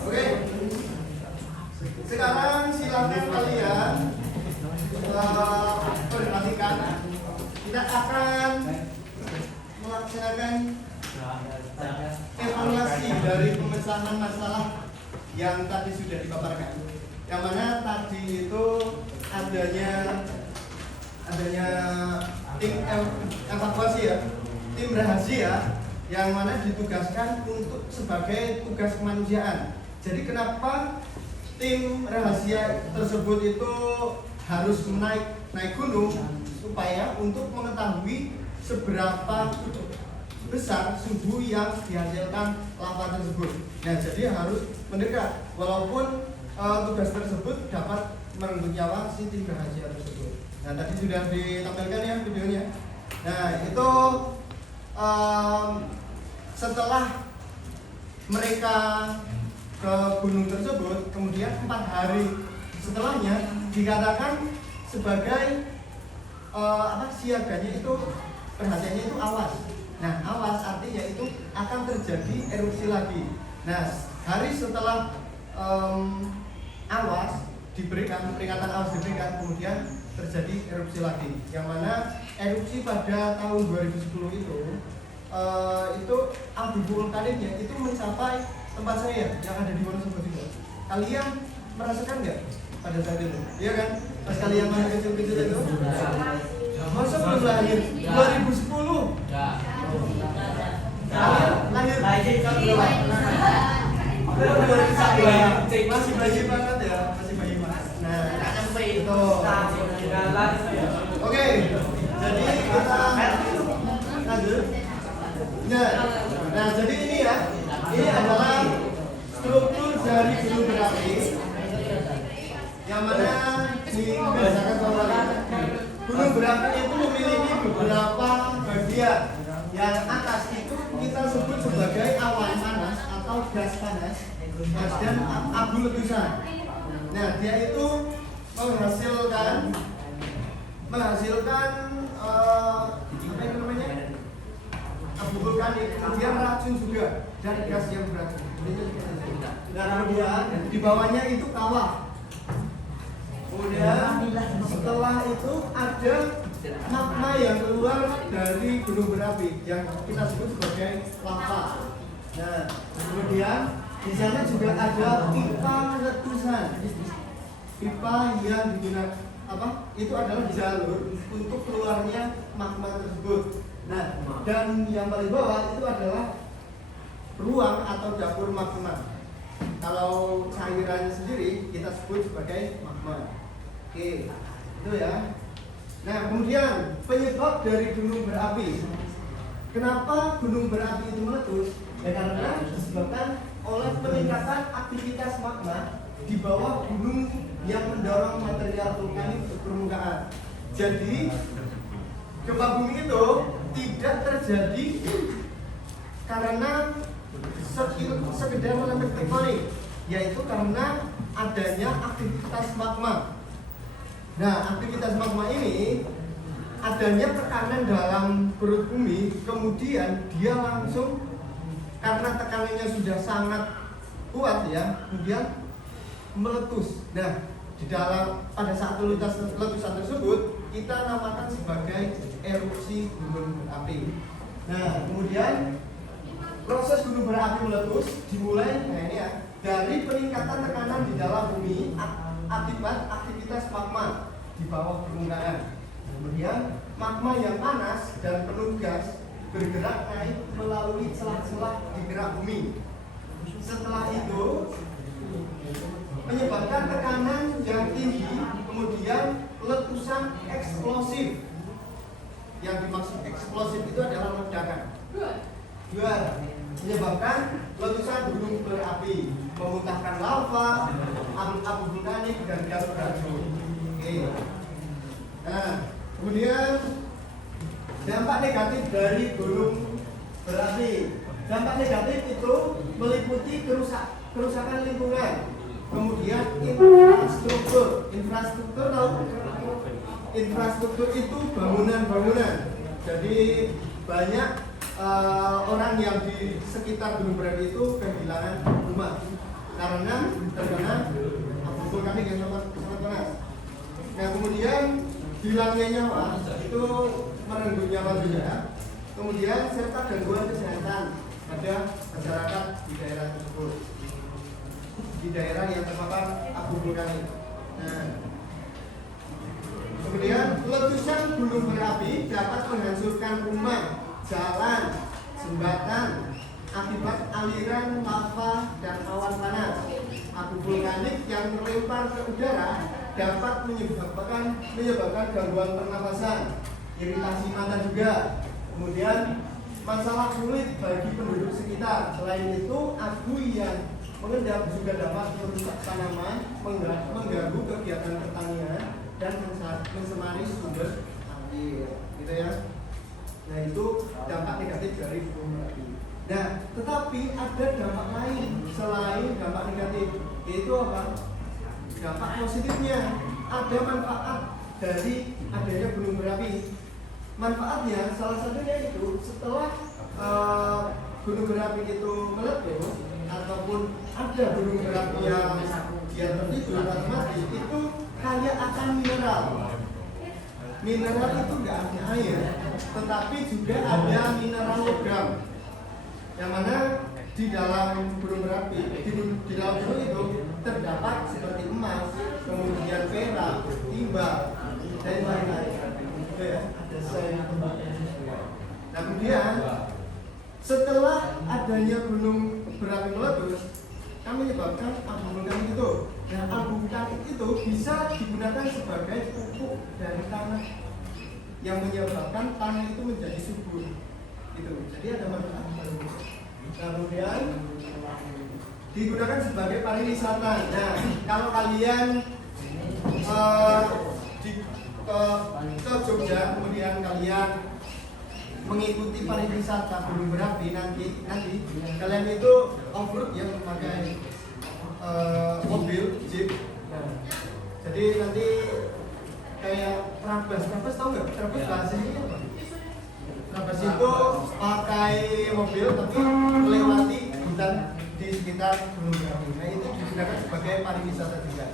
Oke. Sekarang silakan kalian perhatikan. Kita akan melaksanakan evaluasi dari pemecahan masalah yang tadi sudah dipaparkan. Yang mana tadi itu adanya tim evakuasi ya, tim rahasia yang mana ditugaskan untuk sebagai tugas kemanusiaan. Jadi kenapa tim rahasia tersebut itu harus naik gunung supaya untuk mengetahui seberapa besar suhu yang dihasilkan lava tersebut. Nah, jadi harus mendekat walaupun tugas tersebut dapat merenggut nyawa si tim rahasia tersebut. Nah, tadi sudah ditampilkan ya videonya. Nah, itu setelah mereka ke gunung tersebut, kemudian 4 hari setelahnya dikatakan sebagai siaganya itu, perhatiannya itu awas. Nah, awas artinya itu akan terjadi erupsi lagi. Nah, hari setelah awas diberikan, peringatan awas diberikan, kemudian terjadi erupsi lagi. Yang mana erupsi pada tahun 2010 itu abu vulkaniknya itu mencapai tempat saya yang ada di Wonosobo juga. Kalian merasakan nggak pada saat itu? Iya kan? Pas kalian masih kecil-kecil itu? Masa belum lahir? 2010. Kalian lahir tahun berapa? Masih bayi banget ya, masih bayi banget. Nah, itu. Oke, jadi kita lanjut. Nah, jadi ini ya, ini adalah struktur dari gunung berapi yang mana dibiasakan orang gunung berapi itu memiliki beberapa bagian. Yang atas itu kita sebut sebagai awan panas atau gas panas dan abu letusan. Nah, dia itu menghasilkan apa yang namanya, abu vulkanik, kemudian racun juga dan gas yang beracun. Nah, kemudian di bawahnya itu kawah. Kemudian setelah itu ada magma yang keluar dari gunung berapi yang kita sebut sebagai lava. Nah, kemudian di sana juga ada pipa letusan. Pipa yang digunakan itu adalah jalur untuk keluarnya magma tersebut. Nah, dan yang paling bawah itu adalah ruang atau dapur magma. Kalau cairannya sendiri kita sebut sebagai magma. Oke, itu ya. Nah, kemudian penyebab dari gunung berapi. Kenapa gunung berapi itu meletus? Ya, karena disebabkan oleh peningkatan aktivitas magma di bawah gunung yang mendorong material vulkanik ke permukaan. Jadi gempa bumi itu tidak terjadi karena sekedar elemen tektonik, yaitu karena adanya aktivitas magma. Nah, aktivitas magma ini adanya tekanan dalam perut bumi, kemudian dia langsung karena tekanannya sudah sangat kuat ya, kemudian meletus. Nah, di dalam pada saat letusan tersebut kita namakan sebagai erupsi gunung berapi. Nah, kemudian proses gunung berapi meletus dimulai dari peningkatan tekanan di dalam bumi akibat aktivitas magma di bawah permukaan. Kemudian magma yang panas dan penuh gas bergerak naik melalui celah-celah di gerak bumi. Setelah itu menyebabkan tekanan yang tinggi, kemudian letusan eksplosif. Yang dimaksud eksplosif itu adalah ledakan. Dua, menyebabkan letusan gunung berapi, memuntahkan lava, abu vulkanik dan gas beracun. Oke. Nah, kemudian dampak negatif dari gunung berapi. Dampak negatif itu meliputi kerusakan lingkungan, kemudian infrastruktur itu bangunan. Jadi banyak orang yang di sekitar gunung berapi itu kehilangan rumah karena terkena abu vulkanik yang sangat panas. Nah, kemudian hilangnya nyawa itu merenggut nyawa juga. Kemudian serta gangguan kesehatan pada masyarakat di daerah tersebut, di daerah yang terpapar abu vulkanik. Nah, kemudian letusan gunung berapi dapat menghancurkan rumah, jalan, jembatan akibat aliran lava dan awan panas. Abu vulkanik yang terlempar ke udara dapat menyebabkan gangguan pernapasan, iritasi mata juga. Kemudian masalah kulit bagi penduduk sekitar. Selain itu, abu yang mengendap juga dapat merusak tanaman, mengganggu kegiatan pertanian dan mensemari sumber air. Gitu ya. Nah, itu dampak negatif dari gunung berapi. Nah, tetapi ada dampak lain selain dampak negatif, yaitu apa? Dampak positifnya. Ada manfaat dari adanya gunung berapi. Manfaatnya salah satunya itu setelah gunung berapi itu meletus ataupun ada gunung berapi yang dia tertidur atau mati, itu kaya akan mineral. Mineral itu nggak hanya air, tetapi juga ada mineral logam, yang mana di dalam gunung berapi, di dalam gunung itu terdapat seperti emas, kemudian perak, timbal, dan lain-lain. Itu ya, ada saya. Nah, kemudian setelah adanya gunung berapi meletus, kan menyebabkan abu vulkanik itu. Dan abu vulkanik itu bisa digunakan sebagai pupuk dari tanah yang menyebabkan tanah itu menjadi subur. Gitu. Jadi ada manfaat baru. Kemudian digunakan sebagai pariwisata. Nah, kalau kalian ke Jogja, kemudian kalian mengikuti pariwisata gunung berapi, nanti kalian itu off-road ya, memakai mobil jeep. Jadi nanti kayak Trabas tahu nggak? Trabas bahasanya apa? Trabas itu pakai mobil tapi melewati hutan di sekitar gunung berapi. Nah itu digunakan sebagai pariwisata juga.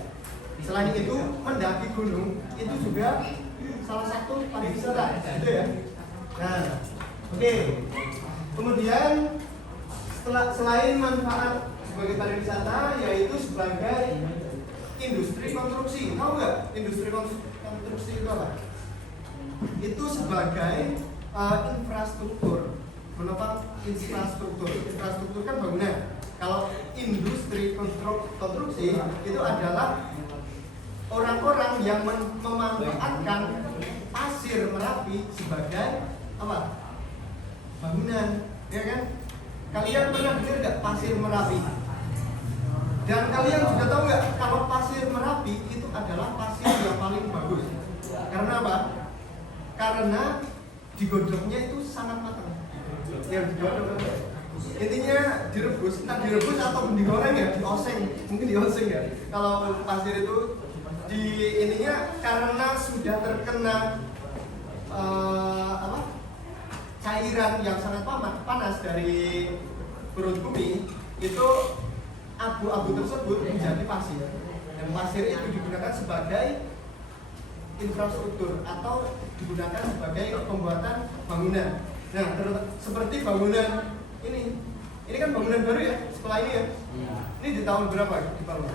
Selain itu mendaki gunung itu juga salah satu pariwisata, gitu ya. Nah, oke. Kemudian selain manfaat sebagai pariwisata, yaitu sebagai industri konstruksi. Tahu nggak industri konstruksi itu apa? Itu sebagai infrastruktur. Menopang infrastruktur. Infrastruktur kan bangunan. Kalau industri konstruksi itu adalah orang-orang yang memanfaatkan pasir Merapi sebagai apa? Bangunan, ya kan? Kalian pernah dengar nggak pasir Merapi? Dan kalian juga tahu nggak kalau pasir Merapi itu adalah pasir yang paling bagus. Karena apa? Karena digodoknya itu sangat matang. Yang digodok intinya direbus, entah direbus atau digoreng ya, dioseng, mungkin dioseng ya. Kalau pasir itu di ininya karena sudah terkena cairan yang sangat panas dari perut bumi, itu abu-abu tersebut menjadi pasir. Dan pasir itu digunakan sebagai infrastruktur atau digunakan sebagai pembuatan bangunan. Nah, seperti bangunan ini kan bangunan baru ya, setelah ini ya. Ini di tahun berapa di Palu?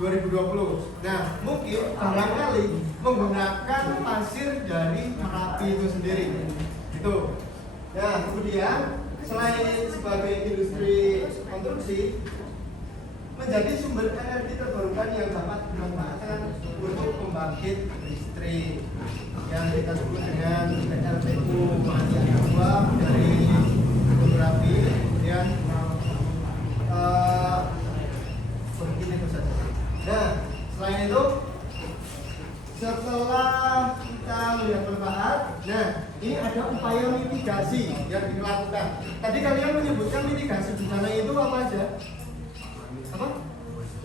2020. Nah, mungkin barangkali menggunakan pasir dari Merapi itu sendiri. Itu. Nah, kemudian selain sebagai industri konstruksi, menjadi sumber energi terbarukan yang dapat dimanfaatkan untuk pembangkit listrik yang kita sebut dengan PLTU dari gunung berapi. Kemudian seperti itu saja. Nah, selain itu, setelah kita melihat manfaat, nah ini ada upaya mitigasi yang dilakukan. Tadi kalian menyebutkan mitigasi bencana itu apa aja? Apa?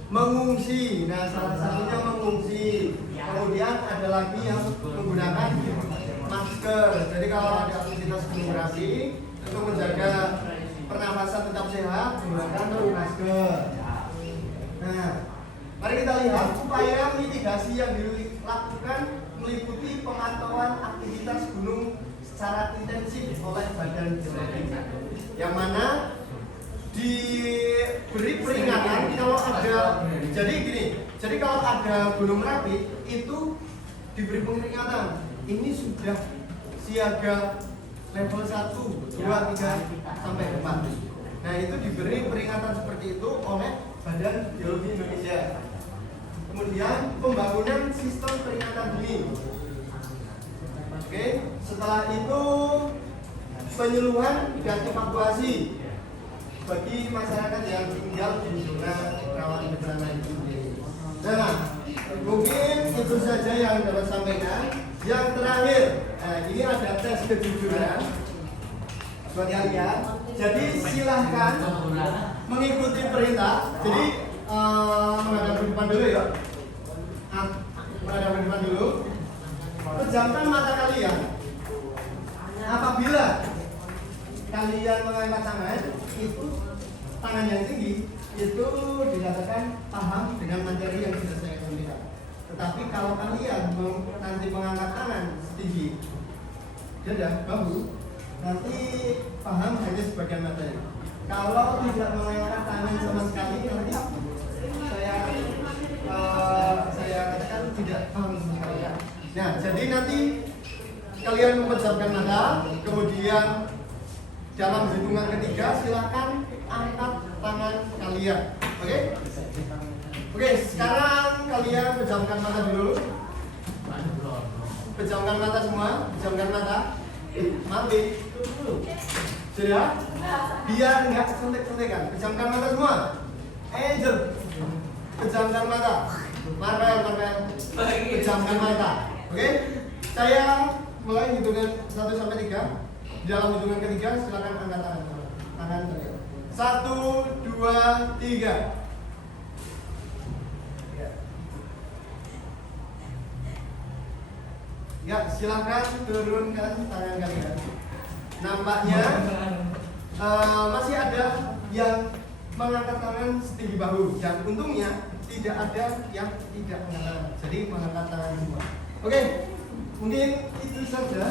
Mengungsi. Nah, salah satunya mengungsi. Kemudian ada lagi yang menggunakan masker. Jadi kalau ada aktivitas gunung berapi untuk menjaga pernafasan tetap sehat, menggunakan masker. Nah, mari kita lihat upaya mitigasi yang dilakukan meliputi pemantauan aktivitas gunung secara intensif oleh Badan Geologi, yang mana diberi peringatan kalau ada. Jadi kalau ada Gunung Merapi itu diberi peringatan. Ini sudah siaga level 1, 2, 3 sampai 4. Nah, itu diberi peringatan seperti itu oleh Badan Geologi Indonesia. Kemudian pembangunan sistem peringatan dini. Oke, setelah itu penyuluhan dan evakuasi bagi masyarakat yang tinggal di zona rawan bencana itu. Nah, mungkin itu saja yang dapat sampaikan. Yang terakhir, ini ada tes kejujuran buat kalian. Jadi silahkan mengikuti perintah. Jadi menghadap ke depan dulu ya. Menghadap ke depan dulu. Pejamkan mata kalian. Apabila kalian mengangkat tangan, itu tangan yang tinggi itu dikatakan paham dengan materi yang sudah saya sampaikan. Tetapi kalau kalian nanti mengangkat tangan setinggi dada, bahu, nanti paham hanya sebagian materi. Kalau tidak mengangkat tangan sama sekali, nanti saya katakan tidak paham sama sekali. Nah, jadi nanti kalian memejamkan mata, kemudian dalam hitungan ketiga silakan angkat tangan kalian. Oke, sekarang kalian pejamkan mata dulu. Pejamkan mata semua, pejamkan mata. Mati. Sudah? Biar enggak sentek-sentekan. Pejamkan mata semua. Angel. Pejamkan mata. Marvel. Pejamkan mata. Oke? Saya mulai hitungan 1 sampai 3. Dalam hitungan ketiga silakan angkat tangan. Tangan tegak. 1, 2, 3. Ya, silakan turunkan tangan kalian. Nampaknya masih ada yang mengangkat tangan setinggi bahu dan untungnya tidak ada yang tidak mengangkat tangan. Jadi mengangkat tangan semua. Oke, mungkin itu saja.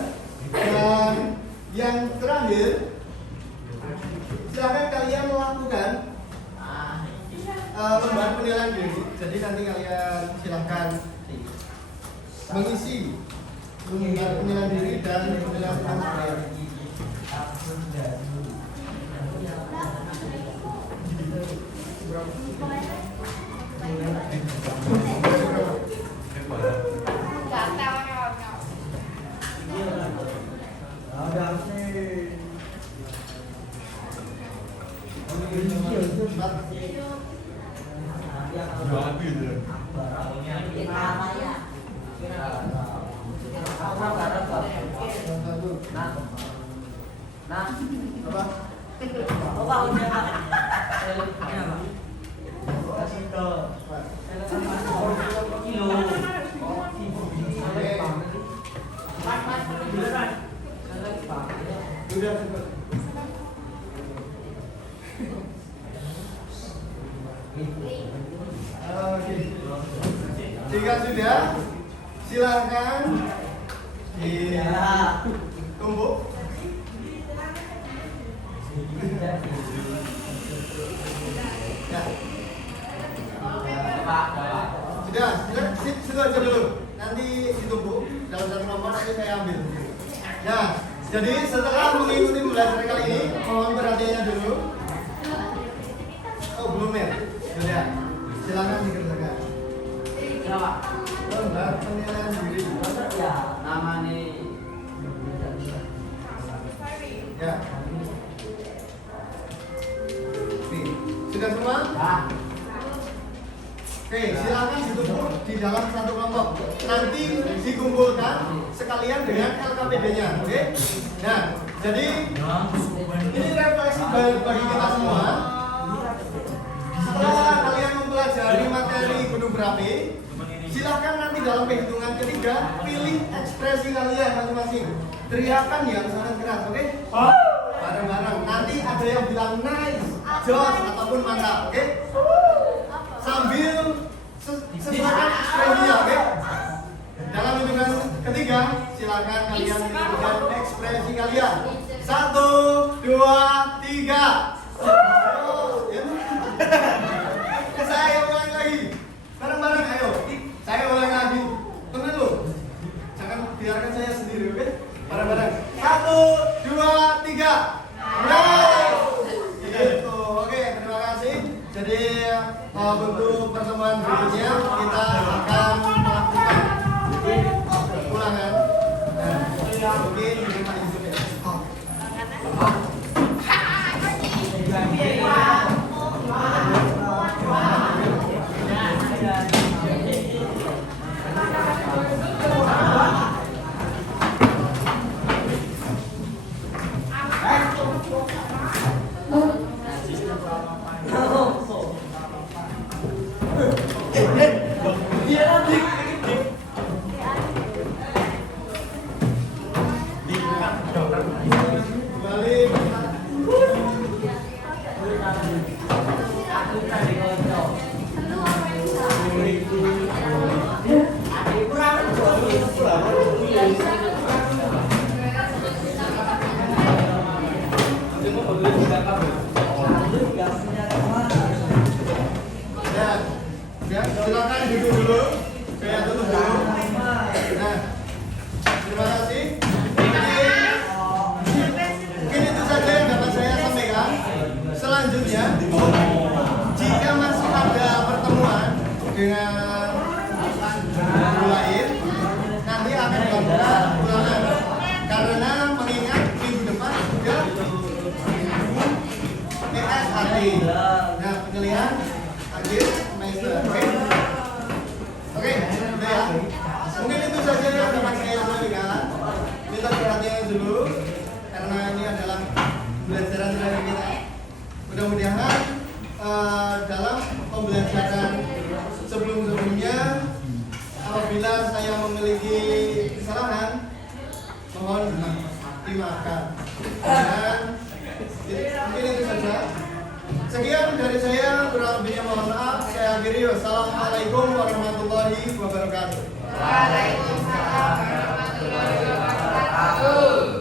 Dan yang terakhir, silakan kalian melakukan lembar penilaian diri. Jadi nanti kalian silakan mengisi lembar penilaian diri dan penilaian kalian. Jika sudah, silakan ditumbuk. Ya. Sudah, situ aja dulu. Nanti ditumbuk dalam satu kelompok, nanti saya ambil. Nah, jadi setelah mengikuti pembelajaran kali ini, mohon perhatiannya dulu. Oh, belum ya? Sudah. Silakan dikerjakan. Lembar penilaian diri. Namanya Ya. Oke, sudah semua? Oke, silakan ditumpuk di dalam satu kelompok. Nanti dikumpulkan sekalian dengan LKPD-nya, oke? Nah, jadi ini refleksi bagi kita semua. Setelah kalian mempelajari materi gunung berapi, silakan nanti dalam perhitungan ketiga pilih ekspresi kalian masing-masing. Teriakan yang sangat keras, oke? Bareng-bareng. Nanti ada yang bilang nice, jos ataupun mantap, oke? Sambil sesuaikan ekspresinya, oke? Dalam hitungan ketiga, silakan kalian menunjukkan ekspresi kalian. 1, 2, 3. Saya ulangi lagi. Bareng-bareng, ayo. Saya ulangi lagi. Temen lu. Jangan biarkan saya sendiri, oke? Bareng-bareng. 1, 2, 3. Gitu. Oke, terima kasih. Jadi untuk pertemuan berikutnya kita akan melakukan ulangan. Mungkin di Pak Yusuf ya. Ya, silakan duduk dulu. Kayak duduk dulu. Nah, terima kasih. Mungkin itu saja yang dapat saya sampaikan. Selanjutnya, jika masih ada pertemuan dengan guru lain, nanti akan dilakukan ulangan. Karena mengingat minggu depan juga PSAT. Nah, penilaian akhir semester. Oke? dalam pembelajaran sebelum-sebelumnya, apabila saya memiliki kesalahan, mohon dimaafkan. Dan mungkin itu saja. Sekian dari saya, kurang lebihnya mohon maaf. Saya akhiri. Wassalamualaikum warahmatullahi wabarakatuh. Waalaikumsalam warahmatullahi wabarakatuh.